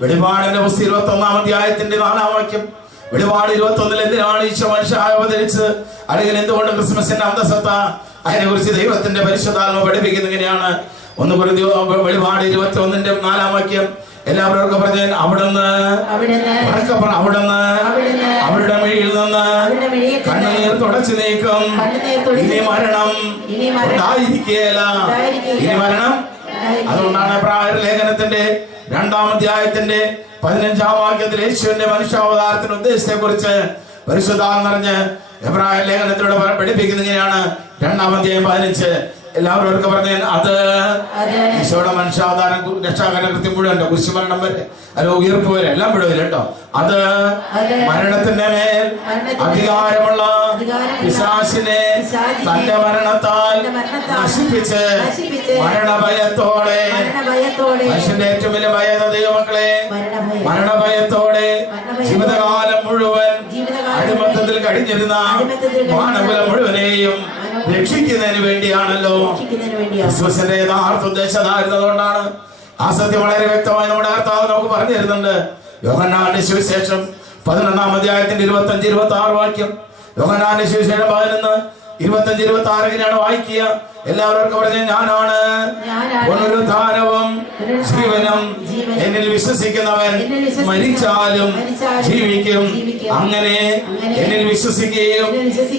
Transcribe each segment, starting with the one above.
വെളിപാടിന്റെ പുസ്തകം 21-ാം അധ്യായത്തിന്റെ 4-ാം വാക്യം. വെളിപാട് 21-ൽ എന്തിനാണ് ഈശോ മനുഷ്യനായി അവതരിച്ചത്, അല്ലെങ്കിൽ എന്തുകൊണ്ട് ക്രിസ്മസിന്റെ അന്തസത്ത, അതിനെ കുറിച്ച് ദൈവത്തിന്റെ പരിശുദ്ധാത്മ പഠിപ്പിക്കുന്നത് ഇങ്ങനെയാണ്. 1 കൊരിന്ത്യർ വെളിപാട് 21-ന്റെ 4-ാം വാക്യം. എല്ലാവർക്കും പറഞ്ഞ അവിടുന്ന് അവരുടെ മിഴിയിൽ നിന്ന് കണ്ണുനീർ തുടച്ചു നീക്കും. ഇനി മരണം ഉണ്ടായിരിക്കുകയില്ല. ഇനി മരണം. അതുകൊണ്ടാണ് എബ്രായർ ലേഖനത്തിന്റെ 2-ാം അധ്യായത്തിന്റെ 15-ാം വാക്യത്തിൽ യേശുവിന്റെ മനുഷ്യാവതാരത്തിന്റെ ഉദ്ദേശത്തെ കുറിച്ച് പരിശുദ്ധാത്മ നിറഞ്ഞ് എബ്രായർ ലേഖനത്തിലൂടെ പഠിപ്പിക്കുന്നത് ഇങ്ങനെയാണ്. 2-ാം അധ്യായം 15. എല്ലാവരും പറഞ്ഞ അത് ഈശോയുടെ മനുഷ്യാവതാരം രക്ഷാകര കൃത്യം മുഴുവൻ കുരിശുമരണം വരെ അല്ല ഉയർപ്പ് വരെ എല്ലാം വിടുവില്ല കേട്ടോ. അത് മരണത്തിന്റെ മേൽ അധികാരമുള്ള പിശാചിനെ തന്റെ മരണത്താൽ നശിപ്പിച്ച് മരണഭയത്തോടെ, മനുഷ്യന്റെ ഏറ്റവും വലിയ ഭയത ദൈവമക്കളെ, മരണഭയത്തോടെ ജീവിതകാലം മുഴുവൻ അടിമത്തത്തിൽ കഴിഞ്ഞിരുന്ന മാനവകുലം മുഴുവനെയും രക്ഷിക്കുന്നതിന് വേണ്ടിയാണല്ലോ. ക്രിസ്തുവിന്റെ യഥാർത്ഥ ഉദ്ദേശമായിരുന്നതുകൊണ്ടാണ് ആ സത്യം വളരെ വ്യക്തമായി നമ്മുടെ കർത്താവ് നമുക്ക് പറഞ്ഞു തരുന്നുണ്ട്. യോഹന്നാന്റെ സുവിശേഷം 11-ാം അധ്യായത്തിന്റെ 25-26 വാക്യം. യോഹന്നാന്റെ സുവിശേഷം 11:25-26 ഇങ്ങനെയാണ് വായിക്കുക. എല്ലാവർക്കും പറഞ്ഞ ഞാനാണ് പുനരുത്ഥാനവും ജീവനും, എന്നിൽ വിശ്വസിക്കുന്നവൻ മരിച്ചാലും ജീവിക്കും. അങ്ങനെ എന്നിൽ വിശ്വസിക്കുകയും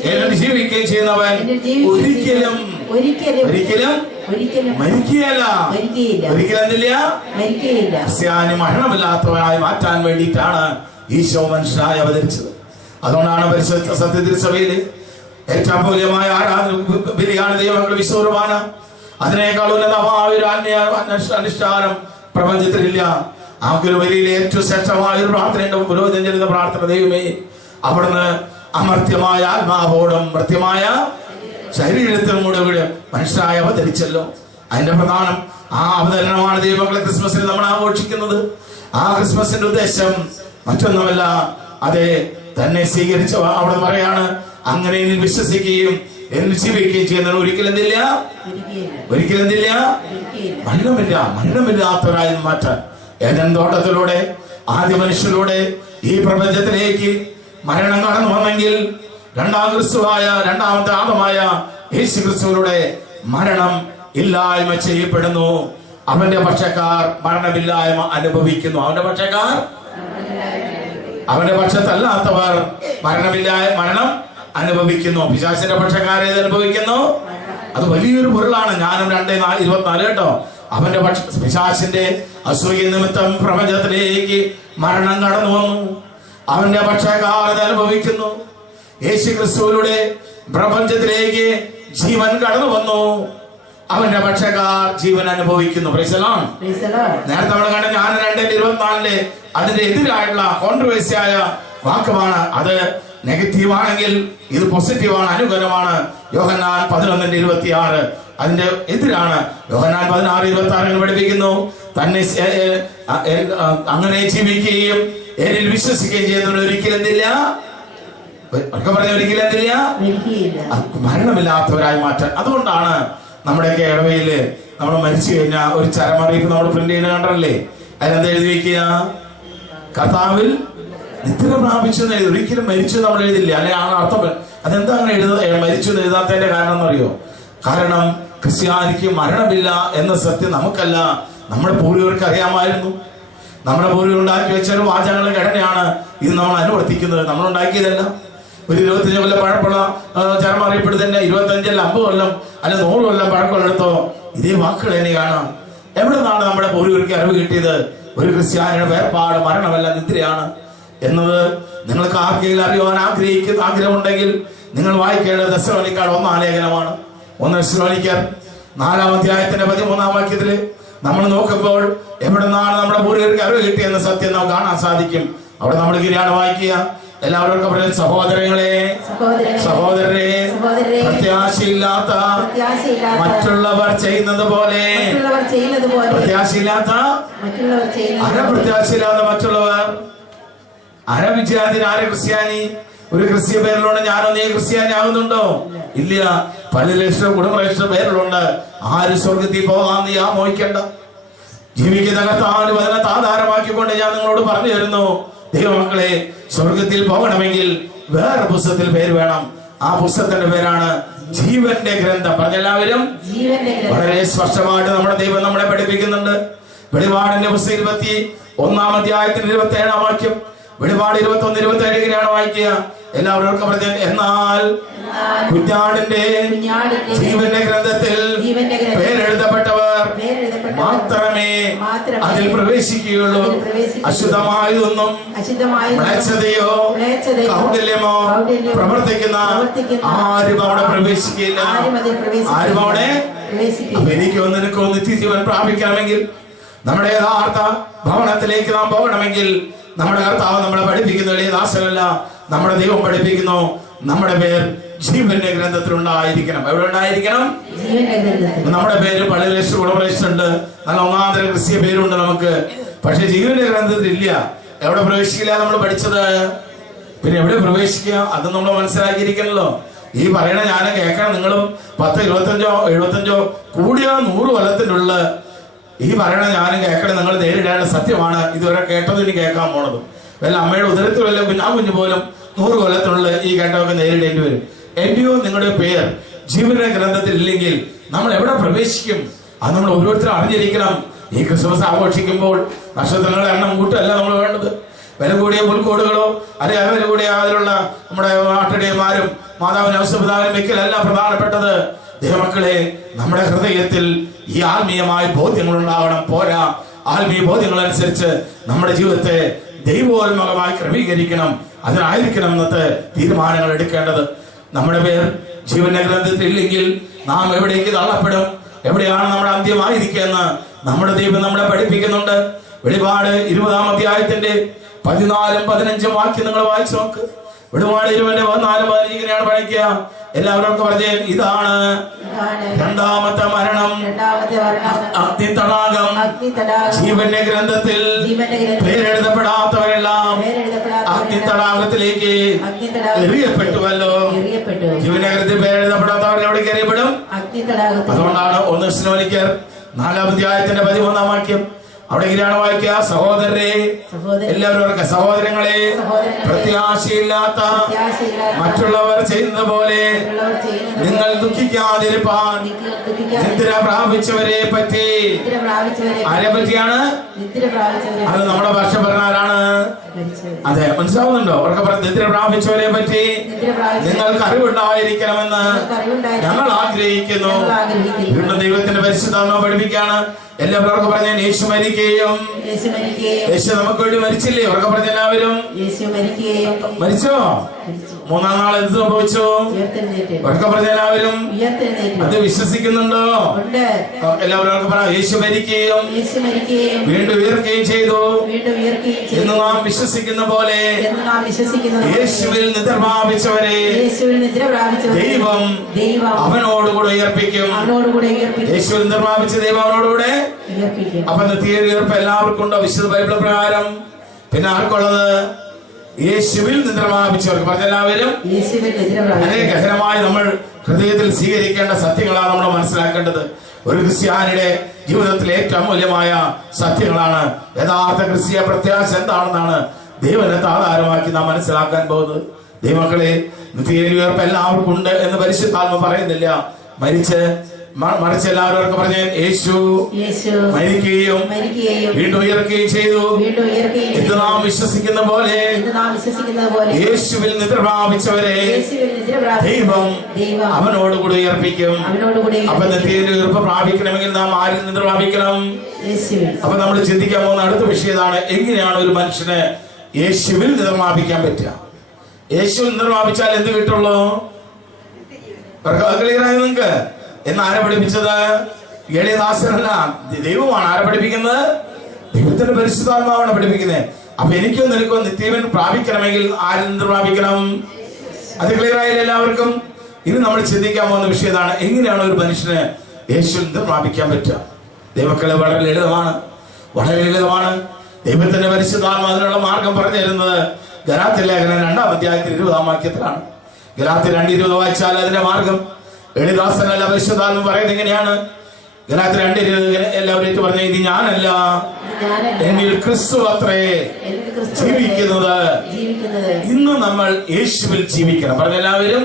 എന്നിൽ ജീവിക്കുകയും ചെയ്യുന്നവൻ ഒരിക്കലും മരിക്കുകയല്ല. ഒരിക്കലും എന്തില്ല, ക്രിസ്ത്യാനി മരണമില്ലാത്തവനായി മാറ്റാൻ വേണ്ടിയിട്ടാണ് ഈശോ മനുഷ്യനായി അവതരിച്ചത്. അതുകൊണ്ടാണ് പരിശുദ്ധ സത്യതിരുസഭയില് ഏറ്റവും മൂല്യമായ ആരാധന ബലിയാണ് ദൈവങ്ങളുടെ വിശ്വകുർബാന. അതിനേക്കാൾ ഉന്നതമായ ഒരു അനുഷ്ഠാനം പ്രപഞ്ചത്തിലില്ല. ആക്കൊരു ബലിയിലെ ഏറ്റവും ശ്രേഷ്ഠമായ ഒരു പ്രാർത്ഥനയുടെ പുരോഹിതൻ ചെയ്യുന്ന പ്രാർത്ഥന, ദൈവമേ അവിടുന്ന് അമർത്യമായ ആത്മാവോടും മർത്യമായ ശരീരത്തിനും കൂടെ മനുഷ്യരായി അവതരിച്ചല്ലോ. അതിന്റെ പ്രധാനം ആ അവതരണമാണ് ദൈവങ്ങളെ ക്രിസ്മസിൽ നമ്മൾ ആഘോഷിക്കുന്നത്. ആ ക്രിസ്മസിന്റെ ഉദ്ദേശം മറ്റൊന്നുമല്ല, അതെ തന്നെ സ്വീകരിച്ച അവിടെ പറയാണ്, അങ്ങനെ എന്നിൽ വിശ്വസിക്കുകയും എന്നിൽ ജീവിക്കുകയും ചെയ്യുന്നവർ ഒരിക്കലും മരണമില്ലാത്തവരായി മാറ്റാൻ ഏദൻ തോട്ടത്തിലൂടെ ആദ്യ മനുഷ്യരിലൂടെ ഈ പ്രപഞ്ചത്തിലേക്ക് മരണം കടന്നു വന്നെങ്കിൽ രണ്ടാമത്തെ ആദമായ യേശു ക്രിസ്തുവിലൂടെ മരണം ഇല്ലായ്മ ചെയ്യപ്പെടുന്നു. അവന്റെ പക്ഷക്കാർ മരണമില്ലായ്മ അനുഭവിക്കുന്നു. അവന്റെ പക്ഷത്തല്ലാത്തവർ മരണം അനുഭവിക്കുന്നു. പിശാചിന്റെ പക്ഷക്കാരെ അനുഭവിക്കുന്നു. അത് വലിയൊരു പൊരുളാണ്. ജ്ഞാനം 2:24 കേട്ടോ. അവന്റെ പിശാചിന്റെ അസൂയ നിമിത്തം പ്രപഞ്ചത്തിലേക്ക് മരണം കടന്നു വന്നു. അവന്റെ പക്ഷക്കാർ അനുഭവിക്കുന്നു. യേശു ക്രിസ്തുവിലൂടെ പ്രപഞ്ചത്തിലേക്ക് ജീവൻ കടന്നു വന്നു. അവന്റെ പക്ഷക്കാർ ജീവൻ അനുഭവിക്കുന്നു. നേരത്തെ നമ്മൾ കണ്ട ജ്ഞാനം 2:24 അതിന്റെ എതിരായിട്ടുള്ള കോൺട്രവേഴ്സിയായ വാക്കുമാണ്. അത് നെഗറ്റീവ് ആണെങ്കിൽ ഇത് പോസിറ്റീവാണ്, അനുകൂലമാണ്. യോഹന്നാൻ 11:26 അതിന്റെ എതിരാണ്. യോഹന്നാൻ 16:26 പഠിപ്പിക്കുന്നു, തന്നെ അങ്ങനെ ജീവിക്കുകയും എന്നിൽ വിശ്വസിക്കുകയും ചെയ്യുന്നവർ ഒരിക്കലും മരണമില്ലാത്തവരായി മാറ്റാൻ. അതുകൊണ്ടാണ് നമ്മുടെയൊക്കെ ഇടവയില് നമ്മൾ മരിച്ചു കഴിഞ്ഞാൽ ഒരു ചരമറിയിപ്പ് നമ്മൾ പ്രിന്റ് ചെയ്യുന്ന കണ്ടല്ലേ, അതിനെന്താ എഴുതി വെക്കുക? കർത്താവിൽ നിദ്ര പ്രാപിച്ചു എന്ന് എഴുതി. ഒരിക്കലും മരിച്ചു നമ്മൾ എഴുതില്ല, അല്ലെ? ആ അർത്ഥം അതെന്താ അങ്ങനെ മരിച്ചു എന്ന് എഴുതാത്തതിന്റെ കാരണം എന്നറിയോ? കാരണം ക്രിസ്ത്യാനിക്ക് മരണമില്ല എന്ന സത്യം നമുക്കല്ല, നമ്മുടെ പൂർവികർക്ക് അറിയാമായിരുന്നു. നമ്മുടെ പൂർവികർ ഉണ്ടാക്കി വെച്ച ഒരു വാചകങ്ങളുടെ ഘടനയാണ് ഇത് നമ്മൾ അനുവർത്തിക്കുന്നത്. നമ്മൾ ഉണ്ടാക്കിയതല്ല. ഒരു 25 കൊല്ലം പഴക്കമുള്ള ചർമ്മ അറിയപ്പെടുന്നതന്നെ 25 50 കൊല്ലം അല്ല 100 കൊല്ലം പഴക്കമുള്ളടത്തോ ഇതേ വാക്കുകൾ തന്നെ കാണാം. എവിടെ നിന്നാണ് നമ്മുടെ പൂർവികർക്ക് അറിവ് കിട്ടിയത്? ഒരു ക്രിസ്ത്യാനിയുടെ വേർപാട് മരണമല്ല നിദ്രയാണ് എന്നത് നിങ്ങൾക്ക് ആർക്കെങ്കിലും അറിയുവാൻ ആഗ്രഹമുണ്ടെങ്കിൽ നിങ്ങൾ വായിക്കേണ്ടത് തെസ്സലോനിക്കർ 1-ാം ലേഖനമാണ്. 1 തെസ്സലോനിക്കർ 4-ാം അധ്യായത്തിന്റെ 13-ാം വാക്യത്തില് നമ്മൾ നോക്കുമ്പോൾ എവിടെ നിന്നാണ് നമ്മുടെ പൂർവികർക്ക് അറിവ് കിട്ടിയെന്ന സത്യം നമുക്ക് കാണാൻ സാധിക്കും. അവിടെ നമ്മൾ ഇങ്ങനെയാണ് വായിക്കുക. എല്ലാവർക്കും പറയുന്നത്, സഹോദരരെ പ്രത്യാശയില്ലാത്ത മറ്റുള്ളവർ ചെയ്യുന്നത് പോലെ പ്രത്യാശയില്ലാത്ത മറ്റുള്ളവർ വിദ്യാർത്ഥി ക്രിസ്ത്യാനി. ഒരു ക്രിസ്ത്യ പേരിലുണ്ട്. ഞാനോ നീ ക്രിസ്ത്യാനി ആകുന്നുണ്ടോ? ഇല്ല. പല ലക്ഷം കുടുംബ ലക്ഷം പേരിലുണ്ട്. ആര് സ്വർഗത്തിൽ പോകാൻ നീ മോഹിക്കണ്ട. ജീവിക്കുന്ന കർത്താവിന്റെ വചനത്തെ ആധാരമാക്കിക്കൊണ്ട് ഞാൻ നിങ്ങളോട് പറഞ്ഞു തരുന്നു, ദൈവമക്കളെ, സ്വർഗത്തിൽ പോകണമെങ്കിൽ വേറെ പുസ്തകത്തിൽ പേര് വേണം. ആ പുസ്തകത്തിന്റെ പേരാണ് ജീവന്റെ ഗ്രന്ഥം. പറഞ്ഞെല്ലാവരും വളരെ സ്പഷ്ടമായിട്ട് നമ്മുടെ ദൈവം നമ്മളെ പഠിപ്പിക്കുന്നുണ്ട്. വെളിപാടിന്റെ പുസ്തകം 21-ാം അധ്യായത്തിന്റെ 27-ാം വാക്യം, വെളിപാട് 21-27 ഇങ്ങനെയാണ് വായിക്കുക. എല്ലാവരും പറഞ്ഞു, എന്നാൽ കുഞ്ഞാടിന്റെ ജീവന്റെ ഗ്രന്ഥത്തിൽ പേരെഴുതപ്പെട്ടവർ മാത്രമേ അതിൽ പ്രവേശിക്കുകയുള്ളൂ. അശുദ്ധമായതൊന്നും മ്ലേച്ഛതയോ കൗടില്യമോ പ്രവർത്തിക്കുന്ന ആരും അവിടെ പ്രവേശിക്കില്ല. ആരും അവിടെ. അപ്പൊ എനിക്കോ നിനക്കോ നിത്യജീവൻ പ്രാപിക്കണമെങ്കിൽ, നമ്മുടെ യഥാർത്ഥ ഭവനത്തിലേക്ക് നാം പോകണമെങ്കിൽ, നമ്മുടെ കർത്താവ് നമ്മളെ പഠിപ്പിക്കുന്ന വലിയ ദാസനല്ല, നമ്മുടെ ദൈവം പഠിപ്പിക്കുന്നു, നമ്മുടെ പേർ ജീവന്റെ ഗ്രന്ഥത്തിൽ ഉണ്ടായിരിക്കണം. എവിടെ ഉണ്ടായിരിക്കണം? നമ്മുടെ പേര് പള്ളിയിൽ ഉണ്ട്, നല്ല ഒന്നാന്തര ക്രിസ്ത്യ പേരുണ്ട് നമുക്ക്. പക്ഷെ ജീവന്റെ ഗ്രന്ഥത്തിൽ ഇല്ല. എവിടെ പ്രവേശിക്കില്ല നമ്മൾ പഠിച്ചത്? പിന്നെ എവിടെ പ്രവേശിക്കുക? അത് നമ്മൾ മനസ്സിലാക്കിയിരിക്കണല്ലോ. ഈ പറയണ ഞാനും കേൾക്കണം. നിങ്ങളും 10, 25, 75 കൂടിയ 100 കൊല്ലത്തിനുള്ള ഈ പറയണ ഞാനും കേൾക്കണം. നിങ്ങൾ നേരിടേണ്ട സത്യമാണ്. ഇതുവരെ കേട്ടതും ഇനി കേൾക്കാൻ പോണതും. വല്ല അമ്മയുടെ ഉദരത്തിൽ വല്ല കുഞ്ഞു പോലും 100 കൊല്ലത്തിനുള്ള ഈ കേട്ടതൊക്കെ നേരിടേണ്ടി വരും. എന്റെയോ നിങ്ങളുടെ പേർ ജീവന്റെ ഗ്രന്ഥത്തിൽ ഇല്ലെങ്കിൽ നമ്മൾ എവിടെ പ്രവേശിക്കും? അത് നമ്മൾ ഓരോരുത്തരും അറിഞ്ഞിരിക്കണം. ഈ ക്രിസ്മസ് ആഘോഷിക്കുമ്പോൾ നക്ഷത്രങ്ങളുടെ എണ്ണം കൂട്ടല്ല നമ്മൾ വേണ്ടത്. വില കൂടിയ പുൽക്കോടുകളോ അല്ലെങ്കിൽ വില കൂടിയ അതിലുള്ള നമ്മുടെ ആട്ടിടയന്മാരും മാതാവിനും ഔസപിതാവിനും വെക്കലല്ല പ്രധാനപ്പെട്ടത്. ദൈവമക്കളെ, നമ്മുടെ ഹൃദയത്തിൽ ഈ ആത്മീയമായ ബോധ്യങ്ങൾ ഉണ്ടാവണം. പോരാ, ആത്മീയ ബോധ്യങ്ങൾ അനുസരിച്ച് നമ്മുടെ ജീവിതത്തെ ദൈവോന്മുഖമായി ക്രമീകരിക്കണം. അതിനായിരിക്കണം ഇന്നത്തെ തീരുമാനങ്ങൾ എടുക്കേണ്ടത്. നമ്മുടെ പേർ ജീവന്റെ ഗ്രന്ഥത്തിൽ ഇല്ലെങ്കിൽ നാം എവിടേക്ക് തള്ളപ്പെടും? എവിടെയാണ് നമ്മുടെ അന്ത്യമായിരിക്കുക എന്ന് നമ്മുടെ ദൈവം നമ്മളെ പഠിപ്പിക്കുന്നുണ്ട്. വെളിപാട് 20-ാം അധ്യായത്തിന്റെ 14-ഉം 15-ഉം വാക്യം നിങ്ങൾ വായിച്ചു നോക്ക്. വെളിപാട് 20-14-15 ഇങ്ങനെയാണ് പഠിക്കുക. എല്ലാവരും പറഞ്ഞേ, ഇതാണ് രണ്ടാമത്തെ മരണം, അഗ്നി തടാകം. ജീവന്റെ ഗ്രന്ഥത്തിൽ പേരെഴുതപ്പെടാത്തവരെല്ലാം അഗ്നി തടാകത്തിലേക്ക് എറിയപ്പെട്ടുവല്ലോ. ജീവന്റെ ഗ്രന്ഥത്തിൽ പേരെഴുതപ്പെടാത്തവർ എവിടേക്ക് എറിയപ്പെടും? അതുകൊണ്ടാണ് 1 തെസ്സലോനിക്കർ 4-ാം അധ്യായത്തിന്റെ 13-ാം വാക്യം അവിടെ ഇങ്ങനെയാണ് വായിക്കുക. സഹോദരരെ, എല്ലാവരും സഹോദരങ്ങളെ, പ്രത്യാശയില്ലാത്ത മറ്റുള്ളവർ ചെയ്യുന്നത് പോലെ നിങ്ങൾ ദുഃഖിക്കാതിരിപ്പാൻ നിദ്ര പ്രാപിച്ചവരെ പറ്റി. ആരെ പറ്റിയാണ്? അത് നമ്മുടെ ഭാഷ പറഞ്ഞാലാണ്. അതെ, മനസ്സിലാവുന്നുണ്ടോ? അവർക്ക് പറഞ്ഞ നിദ്ര പ്രാപിച്ചവരെ പറ്റി നിങ്ങൾക്ക് അറിവുണ്ടായിരിക്കണമെന്ന് ഞങ്ങൾ ആഗ്രഹിക്കുന്നു. വീണ്ടും ദൈവത്തിന്റെ പരിശുദ്ധാത്മാവ് പഠിപ്പിക്കുകയാണ്. എല്ലാവർക്കും പറഞ്ഞ യേശു മരിക്കുകയും, യേശു നമുക്ക് വേണ്ടി മരിച്ചില്ലേ? അവർക്ക് പറഞ്ഞ എല്ലാവരും മരിച്ചോ? 3-ാം നാൾ എന്ത് സംഭവിച്ചു? അവർക്ക് പറഞ്ഞ എല്ലാവരും അത് വിശ്വസിക്കുന്നുണ്ടോ? എല്ലാവരും പറ, യേശു മരിക്കുകയും വീണ്ടും ഉയർക്കുകയും ചെയ്തു എന്ന് നാം വിശ്വസിക്കുന്ന പോലെ യേശുവിൽ നിദ്ര പ്രാപിച്ചവരെ ദൈവം അവനോടുകൂടെ ഉയർപ്പിക്കും. യേശുവിൽ നിദ്ര പ്രാപിച്ച ദൈവം അവനോടുകൂടെ. അപ്പൊ നിത്യ ഉയർപ്പ് എല്ലാവർക്കും ഉണ്ടോ? വിശുദ്ധ ബൈബിൾ പ്രകാരം. പിന്നെ ആർക്കുള്ളത്? യേശുവിൽ നിദ്ര പ്രാപിച്ചവർക്ക്. പറഞ്ഞെല്ലാവരും വളരെ ഗഹനമായി നമ്മൾ ഹൃദയത്തിൽ സ്വീകരിക്കേണ്ട സത്യങ്ങളാണ് നമ്മൾ മനസ്സിലാക്കേണ്ടത്. ഒരു ക്രിസ്ത്യാനിയുടെ ജീവിതത്തിലെ ഏറ്റവും മൂല്യമായ സത്യങ്ങളാണ്. യഥാർത്ഥ ക്രിസ്തീയ പ്രത്യാശ എന്താണെന്നാണ് ദൈവത്തെ ആധാരമാക്കി നാം മനസ്സിലാക്കാൻ പോകുന്നത്. ദൈവമക്കളെ, നിത്യ ഉയർപ്പ് എല്ലാവർക്കും ഉണ്ട് എന്ന് പരിശുദ്ധാത്മ പറയുന്നില്ല. മറിച്ച് എല്ലാവരും പറഞ്ഞ യേശു മരിക്കുകയും വീണ്ടും ഉയർക്കുകയും ചെയ്തു എന്ന് നാം വിശ്വസിക്കുന്ന പോലെ യേശുവിൽ നിദ്ര പ്രാപിച്ചവരെ ദൈവം അവനോടുകൂടി ഉയർപ്പിക്കും. അപ്പൊ നിത്യ ഉയർപ്പ് പ്രാപിക്കണമെങ്കിൽ നാം ആരിൽ നിദ്ര പ്രാപിക്കണം? അപ്പൊ നമ്മൾ ചിന്തിക്കാൻ പോകുന്ന അടുത്ത വിഷയം ഇതാണ്. എങ്ങനെയാണ് ഒരു മനുഷ്യന് യേശുവിൽ നിദ്ര പ്രാപിക്കാൻ പറ്റുക? യേശുവിൽ നിദ്ര പ്രാപിച്ചാൽ എന്ത് കിട്ടുള്ളൂ? ക്ലിയറായി നിങ്ങൾക്ക്? എന്ന് ആരെ പഠിപ്പിച്ചത്? എളിയദാസനല്ല, ദൈവമാണ്. ആരെ പഠിപ്പിക്കുന്നത്? ദൈവത്തിന്റെ പരിശുദ്ധാത്മാവാണ് പഠിപ്പിക്കുന്നത്. അപ്പൊ എനിക്കോ നിനക്കോ നിത്യവൻ പ്രാപിക്കണമെങ്കിൽ ആരിൽ നിന്ന് പ്രാപിക്കണം? അത് ക്ലിയർ ആയില്ല എല്ലാവർക്കും? ഇനി നമ്മൾ ചിന്തിക്കാൻ പോകുന്ന വിഷയം ഇതാണ്. എങ്ങനെയാണ് ഒരു മനുഷ്യന് യേശുവിൽ നിന്ന് പ്രാപിക്കാൻ പറ്റുക? ദൈവക്കളെ, വളരെ ലളിതമാണ്, വളരെ ലളിതമാണ്. ദൈവത്തിന്റെ പരിശുദ്ധാത്മാ അതിനുള്ള മാർഗം പറഞ്ഞു തരുന്നത് ഗലാത്യ ലേഖനം 2-ാം അധ്യായത്തിൽ 20-ാം വാക്യത്തിലാണ്. ഗലാത്യ 2:20 വായിച്ചാൽ അതിന്റെ മാർഗം എളിദാസനല്ല പരിശുദ്ധാത്മ പറയുന്നത് എങ്ങനെയാണ്? ഗലാത്യർ 2:20 എല്ലാവരും പറഞ്ഞ ഇത് ഞാനല്ല, എന്നിൽ ക്രിസ്തു അത്രേ ജീവിക്കുന്നത്. ഇന്ന് നമ്മൾ യേശുവിൽ ജീവിക്കണം. പറഞ്ഞ എല്ലാവരും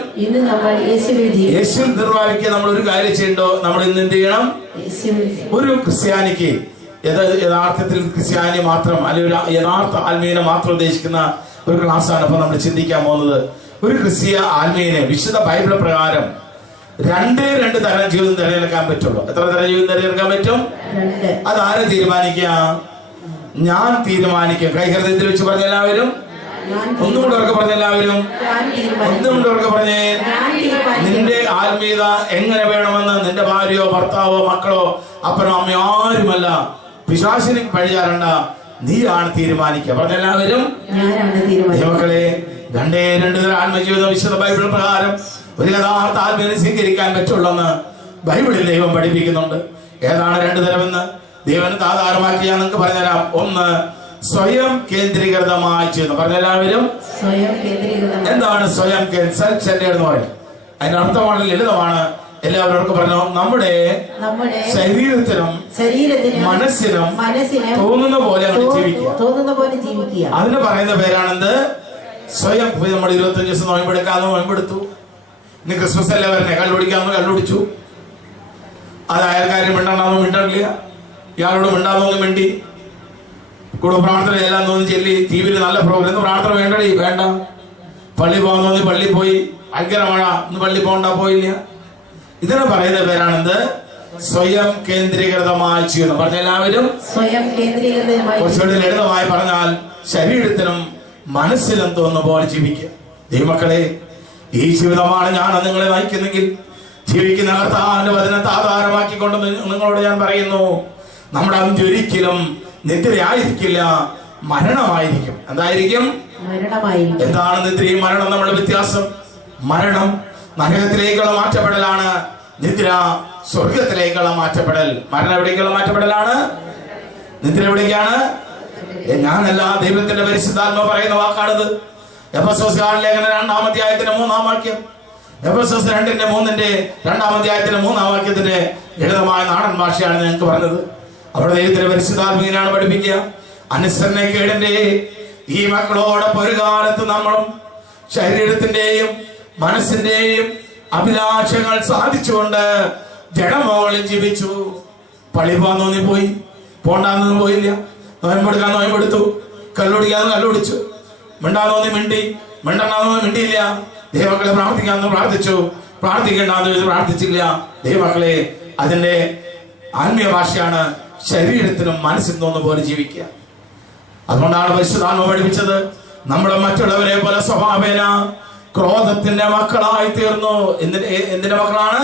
യേശുവിൽ നിർവാഹിക്കുക. നമ്മൾ ഒരു കാര്യം ചെയ്യണ്ടോ, നമ്മൾ ഇന്ന് എന്ത് ചെയ്യണം? ഒരു ക്രിസ്ത്യാനിക്ക് യഥാർത്ഥത്തിൽ ക്രിസ്ത്യാനി മാത്രം അല്ലെങ്കിൽ ഒരു യഥാർത്ഥ ആത്മീയനെ മാത്രം ഉദ്ദേശിക്കുന്ന ഒരു ക്ലാസ്സാണ് ഇപ്പൊ നമ്മൾ ചിന്തിക്കാൻ പോകുന്നത്. ഒരു ക്രിസ്തീയ ആത്മീയനെ വിശുദ്ധ ബൈബിൾ പ്രകാരം രണ്ട് തരം ജീവിതം തിരഞ്ഞെടുക്കാൻ പറ്റുള്ളൂ. എത്ര തരം ജീവിതം തിരഞ്ഞെടുക്കാൻ പറ്റും? അതാരെ തീരുമാനിക്കുക? ഞാൻ തീരുമാനിക്കുക. കൈഹൃദയത്തിൽ വെച്ച് പറഞ്ഞ എല്ലാവരും ഒന്നുകൂടെ ഉറക്കെ പറഞ്ഞ എല്ലാവരും ഒന്നുകൂടെ ഉറക്കെ പറഞ്ഞേ. നിന്റെ ആത്മീയത എങ്ങനെ വേണമെന്ന് നിന്റെ ഭാര്യയോ ഭർത്താവോ മക്കളോ അപ്പനോ അമ്മയോ ആരുമല്ല, പിശാചിന് പഴിചാരണ്ട, നീയാണ് തീരുമാനിക്കുക. പറഞ്ഞ എല്ലാവരും മക്കളെ, രണ്ട് തരം ആത്മജീവിതം വിശുദ്ധ ബൈബിൾ പ്രകാരം ഒരു യഥാർത്ഥ ആത്മീയനെ സ്വീകരിക്കാൻ പറ്റുള്ളെന്ന് ബൈബിളിൽ ദൈവം പഠിപ്പിക്കുന്നുണ്ട്. ഏതാണ് രണ്ട് തരമെന്ന് ദൈവന് ആധാരമാക്കി ഞാൻ നിങ്ങൾക്ക് പറഞ്ഞുതരാം. ഒന്ന്, സ്വയം കേന്ദ്രീകൃതമായി ചെയ്യുന്നു. പറഞ്ഞെല്ലാവരും എന്താണ് സ്വയം സെൽഫ് സെന്റേർഡ് എന്ന് പറയും? അതിന്റെ അർത്ഥം വളരെ ലളിതമാണ്. എല്ലാവരും പറഞ്ഞു, നമ്മുടെ ശരീരത്തിനും മനസ്സിനും തോന്നുന്ന പോലെ ജീവിക്കുക. അതിന് പറയുന്ന പേരാണെന്ത്? സ്വയം. നമ്മൾ 25 ദിവസം നോയമ്പെടുക്കാന്ന് നോയമ്പെടുത്തു. ഇനി ക്രിസ്മസ് അല്ലേ വരണേ, കള്ളുപിടിക്കാന്ന് കള്ളുപിടിച്ചു. അത് അയൽക്കാരും മിണ്ടണമെന്ന് മിണ്ടില്ല, ഇയാളോട് മിണ്ടാന്നൊന്നും മിണ്ടി. കുടുംബ പ്രാർത്ഥന എല്ലാം തോന്നി ചെല്ലി. ടിവിയിൽ നല്ല പ്രോഗ്രാം, പ്രാർത്ഥന വേണ്ടടി, വേണ്ട. പള്ളി പോകാൻ തോന്നി പള്ളി പോയി. ഭയങ്കര മഴ, ഇന്ന് പള്ളി പോകണ്ട, പോയില്ല. ഇതിനെ പറയുന്ന പേരാണെന്ത്? സ്വയം കേന്ദ്രീകൃതമായി ചെയ്യുന്നു. പറഞ്ഞ എല്ലാവരും കുറച്ചുകൂടി ലളിതമായി പറഞ്ഞാൽ ശരീരത്തിനും മനസ്സിലും തോന്നുന്ന പോലെ ജീവിക്കുക. ദൈവമക്കളെ, ഈ ജീവിതമാണ് ഞാൻ നിങ്ങളെ നയിക്കുന്നെങ്കിൽ ജീവിക്കുന്ന കർത്താവിന്റെ വചനത്തെ ആധാരമാക്കിക്കൊണ്ട് നിങ്ങളോട് ഞാൻ പറയുന്നു, നമ്മുടെ അന്ത്യം ഒരിക്കലും നിദ്രയായിരിക്കില്ല, മരണമായിരിക്കും. എന്തായിരിക്കും? എന്താണ് നിദ്രയും മരണം നമ്മുടെ വ്യത്യാസം? മരണം നരകത്തിലേക്കുള്ള മാറ്റപ്പെടലാണ്, നിദ്ര സ്വർഗത്തിലേക്കുള്ള മാറ്റപ്പെടൽ. മരണം എവിടേക്കുള്ള മാറ്റപ്പെടലാണ്? നിദ്ര എവിടേക്കാണ്? ഞാനല്ല, ദൈവത്തിന്റെ പരിശുദ്ധാത്മ പറയുന്ന വാക്കാണിത്. എഫെസോസ് ലേഖനം 2-ാം അധ്യായത്തിന്റെ 3-ാം വാക്യം. എഫെസോസ് 2:3 2-ാം അധ്യായത്തിന്റെ 3-ാം വാക്യത്തിന്റെ ലളിതമായ നാടൻ ഭാഷയാണ് ഞങ്ങൾക്ക് പറഞ്ഞത്. അവിടെ ദൈവത്തിന്റെ പരിശുദ്ധാത്മീയനാണ് പഠിപ്പിക്കുക. അനുസരണക്കേടിന്റെ ഈ മക്കളോടൊപ്പം ഒരു കാലത്ത് നമ്മളും ശരീരത്തിന്റെയും മനസ്സിന്റെയും അഭിലാഷങ്ങൾ സാധിച്ചുകൊണ്ട് ജഡമോളിൽ ജീവിച്ചു. പള്ളി പോകാൻ തോന്നി പോയി, പോണ്ടാന്ന് പോയില്ല. നോയമ്പെടുക്കാൻ നോയമ്പെടുത്തു, കല്ലുടിക്കാന്ന് കല്ലുടിച്ചു, മിണ്ടാന്ന് തോന്നി മിണ്ടി, മിണ്ടണ്ടാന്ന് മിണ്ടിയില്ല. ദൈവമക്കളെ പ്രാർത്ഥിക്കാന്ന് പ്രാർത്ഥിച്ചു, പ്രാർത്ഥിക്കേണ്ടെന്ന് പ്രാർത്ഥിച്ചില്ല. ദൈവമക്കളെ, അതിന്റെ ആത്മീയ ഭാഷയാണ് ശരീരത്തിനും മനസ്സിനും തോന്നുന്ന പോലെ ജീവിക്കുക. അതുകൊണ്ടാണ് പരിശുദ്ധാത്മ പഠിപ്പിച്ചത്, നമ്മളെ മറ്റുള്ളവരെ പോലെ സ്വഭാവേന ക്രോധത്തിന്റെ മക്കളായി തീർന്നു. എന്തിന്റെ മക്കളാണ്?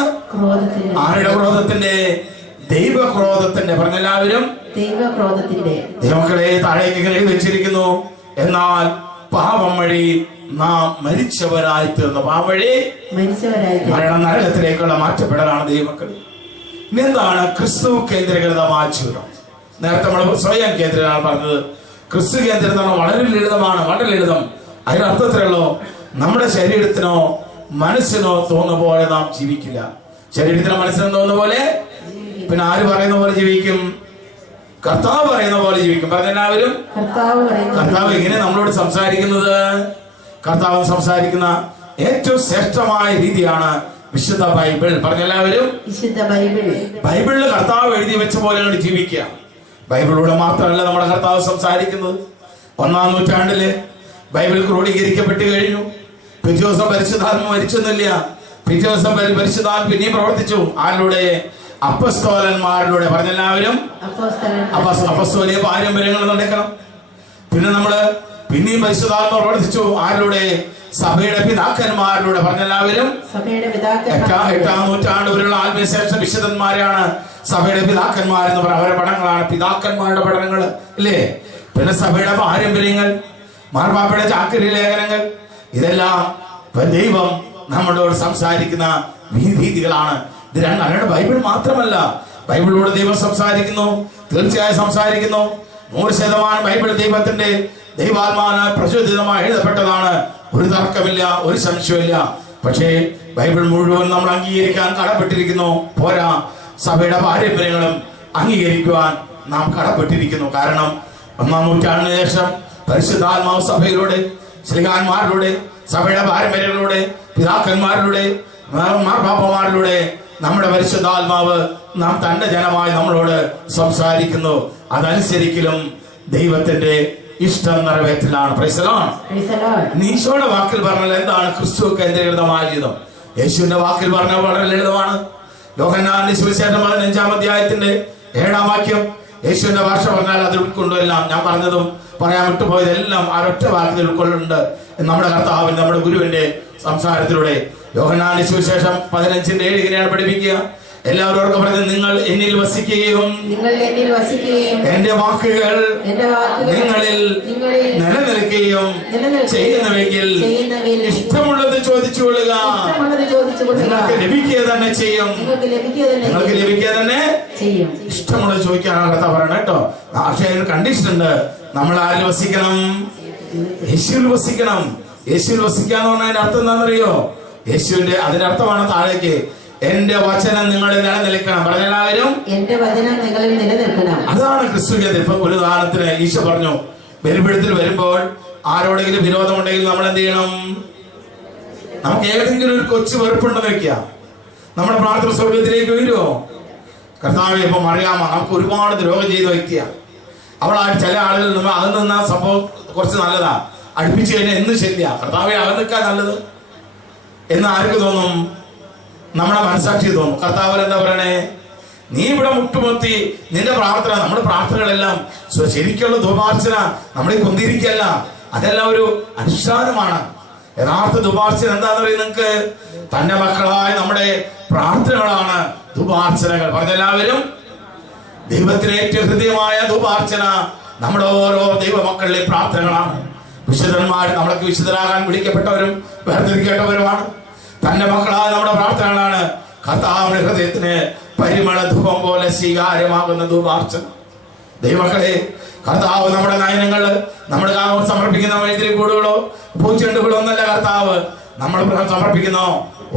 ആരുടെ ക്രോധത്തിന്റെ? ദൈവക്രോധത്തിന്റെ. പറഞ്ഞെല്ലാവരും ദൈവമക്കളെ, താഴേക്ക് എഴുതി വെച്ചിരിക്കുന്നു, എന്നാൽ പാപം വഴി നാം മരിച്ചവരായി തീർന്നു. പാപം വഴി മരണം നരകത്തിലേക്കുള്ള മാറ്റപ്പെടലാണ് ദൈവമക്കൾ. ഇനി എന്താണ് ക്രിസ്തു കേന്ദ്രീകൃതമായ ജീവിതം? നേരത്തെ നമ്മൾ സ്വയം കേന്ദ്രീകരണം പറഞ്ഞത്. ക്രിസ്തു കേന്ദ്രീകരണം വളരെ ലളിതമാണ്, വളരെ ലളിതം. അതിനർത്ഥത്തിലുള്ളൂ, നമ്മുടെ ശരീരത്തിനോ മനസ്സിനോ തോന്നുന്ന പോലെ നാം ജീവിക്കില്ല. ശരീരത്തിനോ മനസ്സിനോ തോന്നുന്ന പോലെ, പിന്നെ ആര് പറയുന്ന പോലെ ജീവിക്കും? കർത്താവ് പറയുന്ന പോലെ ജീവിക്കും. പറഞ്ഞെല്ലാവരും കർത്താവ് എങ്ങനെ നമ്മളോട് സംസാരിക്കുന്നത്? കർത്താവ് സംസാരിക്കുന്ന ഏറ്റവും ശ്രേഷ്ഠമായ രീതിയാണ് വിശുദ്ധ ബൈബിൾ. പറഞ്ഞെല്ലാവരും ബൈബിളിൽ കർത്താവ് എഴുതി വെച്ച പോലെയാണ് ജീവിക്കുക. ബൈബിളിലൂടെ മാത്രമല്ല നമ്മുടെ കർത്താവ് സംസാരിക്കുന്നത്. 1-ാം നൂറ്റാണ്ടില് ബൈബിൾ ക്രോഡീകരിക്കപ്പെട്ട് കഴിഞ്ഞു. പിറ്റേ ദിവസം പരിശുദ്ധാത്മ മരിച്ചെന്നില്ല, പിറ്റേ ദിവസം പരിശുദ്ധാത്മ പിന്നെയും പ്രവർത്തിച്ചു. ആരിലൂടെ? അപ്പസ്തോലന്മാരിലൂടെ. പറഞ്ഞെല്ലാവരും അപ്പസ്തോലിക പാരമ്പര്യങ്ങൾ നടക്കണം. പിന്നെ നമ്മള് പിന്നെയും പരിശുദ്ധാത്മ പ്രവർത്തിച്ചു. ആരിലൂടെ? സഭയുടെ പിതാക്കന്മാരിലൂടെ. പറഞ്ഞെല്ലാവരും 8-ാം നൂറ്റാണ്ട് വരെയുള്ള ആത്മീയശേഷ വിശുദ്ധന്മാരാണ് സഭയുടെ പിതാക്കന്മാരെന്ന് പറയുന്നത്. അവരുടെ പഠനങ്ങളാണ് പിതാക്കന്മാരുടെ പഠനങ്ങൾ, ഇല്ലേ? പിന്നെ സഭയുടെ പാരമ്പര്യങ്ങൾ, മാർപ്പാപ്പയുടെ ചാക്രി ലേഖനങ്ങൾ, ഇതെല്ലാം ദൈവം നമ്മളോട് സംസാരിക്കുന്ന രീതികളാണ്. ഇത് രണ്ടാണ്. ബൈബിൾ മാത്രമല്ല, ബൈബിളിലൂടെ ദൈവം സംസാരിക്കുന്നു, തീർച്ചയായും സംസാരിക്കുന്നു. 100% ബൈബിൾ ദൈവത്തിന്റെ ദൈവാത്മാവിനാൽ പ്രചോദിതമായി എഴുതപ്പെട്ടതാണ്. ഒരു തർക്കമില്ല, ഒരു സംശയമില്ല. പക്ഷേ ബൈബിൾ മുഴുവൻ നമ്മൾ അംഗീകരിക്കാൻ കടപ്പെട്ടിരിക്കുന്നു. പോരാ, സഭയുടെ പാരമ്പര്യങ്ങളും അംഗീകരിക്കുവാൻ നാം കടപ്പെട്ടിരിക്കുന്നു. കാരണം 1-ാം നൂറ്റാണ്ടിന് ശേഷം പരിശുദ്ധാത്മാവ് സഭയിലൂടെ, ശ്ലീഹാന്മാരിലൂടെ, സഭയുടെ പാരമ്പര്യങ്ങളിലൂടെ, പിതാക്കന്മാരിലൂടെ, മാർപ്പാപ്പമാരിലൂടെ നമ്മുടെ പരിശുദ്ധാത്മാവ് നാം തന്റെ ജനമായി നമ്മളോട് സംസാരിക്കുന്നു. അതനുസരിക്കലും ദൈവത്തിന്റെ ഇഷ്ടം നിറവേറ്റലാണ്. Praise the Lord. ഈശോയുടെ വാക്കിൽ പറഞ്ഞാൽ എന്താണ് ക്രിസ്തു കേന്ദ്രീകൃതമായ ജീവിതം? യേശുവിന്റെ വാക്കിൽ പറഞ്ഞാൽ വളരെ ലളിതമാണ്. യോഹന്നാന്റെ സുവിശേഷം 15-ാം അധ്യായത്തിന്റെ 7-ാം വാക്യം. യേശുവിന്റെ ഭാഷ പറഞ്ഞാൽ അത് ഉൾക്കൊണ്ടുമെല്ലാം ഞാൻ പറഞ്ഞതും പറയാൻ വിട്ടുപോയതെല്ലാം ആ ഒറ്റ വാക്കിൽ ഉൾക്കൊള്ളുന്നുണ്ട്. നമ്മുടെ കർത്താവിന്റെ, നമ്മുടെ ഗുരുവിന്റെ സംസാരത്തിലൂടെ യോഹന്നാന്റെ സുവിശേഷം 15-ന്റെ 7 ഇങ്ങനെയാണ് പഠിപ്പിക്കുക. എല്ലാവരോടും പറഞ്ഞത്, നിങ്ങൾ എന്നിൽ വസിക്കുകയും എന്റെ വാക്കുകൾ നിങ്ങളിൽ നിലനിൽക്കുകയും ചെയ്യുന്നുവെങ്കിൽ ഇഷ്ടമുള്ളത് ചോദിച്ചു കൊള്ളുക, നിങ്ങൾക്ക് ലഭിക്കുക തന്നെ ചെയ്യും. നിങ്ങൾക്ക് ലഭിക്കുക തന്നെ ചെയ്യും. ഇഷ്ടമുള്ളത് ചോദിക്കാനാണ് കഥ പറയണം കേട്ടോ. പക്ഷേ അതിന് കണ്ടീഷൻ ഉണ്ട്. നമ്മൾ ആരിൽ വസിക്കണം? യേശുവിൽ വസിക്കണം. യേശുവിൽ വസിക്കാന്ന് പറഞ്ഞാൽ അതിന്റെ അർത്ഥം എന്താണെന്നറിയോ? യേശുവിന്റെ അതിന്റെ അർത്ഥമാണ് താഴേക്ക്, എന്റെ വചനം നിങ്ങളിൽ നിലനിൽക്കണം. പറഞ്ഞെല്ലാവരും എന്റെ വചനം നിങ്ങളിൽ നിലനിൽക്കണം. അതാണ് ക്രിസ്തുവിന്റെ. ഇപ്പൊ ഒരു ഉദാഹരണത്തിന് ഈശോ പറഞ്ഞു, ബലിപീഠത്തിൽ വരുമ്പോൾ ആരോടെങ്കിലും വിരോധമുണ്ടെങ്കിൽ നമ്മൾ എന്ത് ചെയ്യണം? നമുക്ക് ഏതെങ്കിലും ഒരു കൊച്ചു വെറുപ്പുണ്ടെന്ന് വെക്കുക, നമ്മുടെ പ്രാർത്ഥന സ്വർഗത്തിലേക്ക് വരുമോ? കർത്താവെ, ഇപ്പൊ അറിയാമോ, നമുക്ക് ഒരുപാട് ദ്രോഹം ചെയ്ത വ്യക്തിയാണ് അവളായിട്ട്. ചില ആളുകൾ നമ്മൾ അകന്ന് നിന്ന സംഭവം കുറച്ച് നല്ലതാ, അടുപ്പിച്ചു കഴിഞ്ഞാൽ എന്നും ശരിയാ. കർത്താവെ, അകന്നിക്കാൻ നല്ലത് എന്ന് ആർക്ക് തോന്നും? നമ്മുടെ മനസാക്ഷി തോന്നും. കർത്താവ് എന്താ പറയണേ? നീ ഇവിടെ മുട്ടുമൊത്തി നിന്റെ പ്രാർത്ഥന, നമ്മുടെ പ്രാർത്ഥനകളെല്ലാം ശരിക്കുള്ള ദുർവാർച്ചന നമ്മളെ കൊന്തിരിക്കല്ല, അതെല്ലാം ഒരു അനുഷ്ഠാനമാണ്. യഥാർത്ഥ ദുർവാർച്ചന എന്താന്ന് പറയുന്നത് നിങ്ങൾക്ക്? തന്റെ മക്കളായ നമ്മുടെ പ്രാർത്ഥനകളാണ് ദുർവാർച്ചനകൾ. പറഞ്ഞെല്ലാവരും ദൈവത്തിന് ഏറ്റവും ഹൃദയമായ ദുർവാർച്ചന നമ്മുടെ ഓരോ ദൈവമക്കളുടെ പ്രാർത്ഥനകളാണ്. വിശുദ്ധന്മാർ, നമ്മളൊക്കെ വിശുദ്ധരാകാൻ വിളിക്കപ്പെട്ടവരും വേർതിരിക്കേണ്ടവരുമാണ്. തന്റെ മക്കളായ നമ്മുടെ പ്രാർത്ഥനകളാണ് കർത്താവിന്റെ ഹൃദയത്തിന് പരിമള ധൂപം പോലെ സ്വീകാര്യമാകുന്ന ധൂപാർച്ചന. ദൈവമക്കളെ, കർത്താവ് നമ്മുടെ നയനങ്ങള്, നമ്മുടെ സമർപ്പിക്കുന്ന വൈദ്യുതികൂടുകളോ പൂച്ചെണ്ടുകളോ ഒന്നല്ല. കർത്താവ് നമ്മൾ സമർപ്പിക്കുന്ന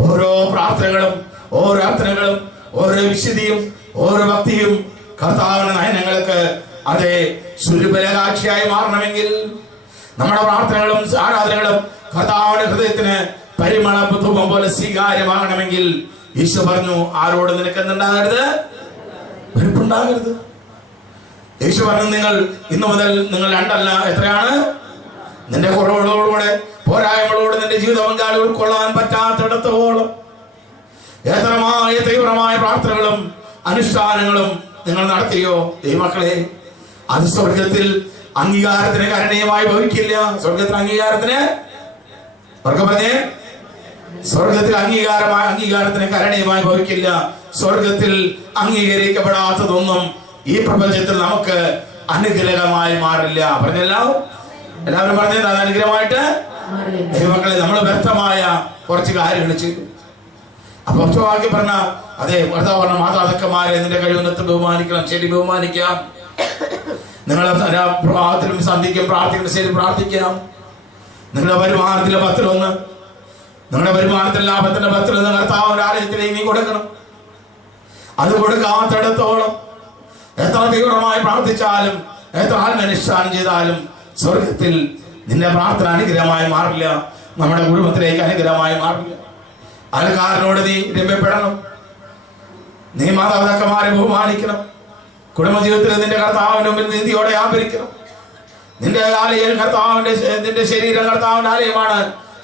ഓരോ പ്രാർത്ഥനകളും, ഓരോ അർത്ഥനകളും, ഓരോ വിശുദ്ധിയും, ഓരോ ഭക്തിയും കർത്താവിന്റെ നയനങ്ങൾക്ക് അതേ സുരൂപരകാക്ഷിയായി മാറണമെങ്കിൽ, നമ്മുടെ പ്രാർത്ഥനകളും ആരാധനകളും കർത്താവിന്റെ ഹൃദയത്തിന് പരിമള ധൂപം പോലെ സ്വീകാര്യമാകണമെങ്കിൽ ഈശോ പറഞ്ഞു, ആരോട് നിനക്ക് എന്തുണ്ടാകരുത്? വെറുപ്പുണ്ടാകരുത്. യേശു പറഞ്ഞു, നിങ്ങൾ ഇന്നു മുതൽ നിങ്ങൾ രണ്ടല്ല, എത്രയാണ്? നിന്റെ കുറവുകളോടുകൂടെ, പോരായ്മകളോട് നിന്റെ ജീവിത പങ്കാളി ഉൾക്കൊള്ളാൻ പറ്റാത്തിടത്തോളം എത്രമായ തീവ്രമായ പ്രാർത്ഥനകളും അനുഷ്ഠാനങ്ങളും നിങ്ങൾ നടത്തിയോ ദൈവമക്കളെ, അത് സ്വർഗത്തിൽ അംഗീകാരത്തിന് കരണീയമായി ഭവിക്കില്ല. സ്വർഗത്തിൽ അംഗീകാരത്തിന് പറഞ്ഞേ, സ്വർഗത്തിൽ അംഗീകാരത്തിന് കരണീയമായി ഭവിക്കില്ല. സ്വർഗത്തിൽ അംഗീകരിക്കപ്പെടാത്തതൊന്നും ഈ പ്രപഞ്ചത്തിൽ നമുക്ക് അനുഗ്രഹമായി മാറില്ല. എല്ലാവരും പറഞ്ഞത് അത് അനുഗ്രഹമായിട്ട് ദൈവമക്കളെ നമ്മൾ വ്യക്തമായ കുറച്ച് കാര്യങ്ങൾ ചെയ്തു. അപ്പൊ വാക്യം പറഞ്ഞ അതെ ഭർത്താവ് പറഞ്ഞ മാതാപിതാക്കന്മാരെ നിന്റെ കഴിവിനത്ത് ബഹുമാനിക്കണം. ശരി, ബഹുമാനിക്കാം. നിങ്ങളെ പ്രഭാതത്തിലും സന്ധിക്കും പ്രാർത്ഥിക്കണം. ശരി, പ്രാർത്ഥിക്കാം. നിങ്ങളുടെ വരുമാനത്തിലെ 10-1, നിങ്ങളുടെ വരുമാനത്തിൽ ലാഭത്തിന്റെ 10-1 കർത്താവിന്റെ ആലയത്തിലേക്ക് നീ കൊടുക്കണം. അത് കൊടുക്കാത്തിടത്തോളം എത്ര തീവ്രമായി പ്രാർത്ഥിച്ചാലും, എത്ര ആത്മനിഷ്ഠാനം ചെയ്താലും സ്വർഗത്തിൽ നിന്റെ പ്രാർത്ഥന അനുഗ്രഹമായി മാറില്ല. നമ്മുടെ കുടുംബത്തിലേക്ക് അനുഗ്രഹമായി മാറില്ല. അയൽക്കാരനോട് നീ രമ്യപ്പെടണം. നീ മാതാപിതാക്കന്മാരെ ബഹുമാനിക്കണം. കുടുംബജീവിതത്തിൽ നിന്റെ കർത്താവിന്റെ മുമ്പിൽ നീതിയോടെ ആഭരിക്കണം. നിന്റെ ആലയം കർത്താവിന്റെ, നിന്റെ ശരീരം കർത്താവിന്റെ ആലയമാണ്.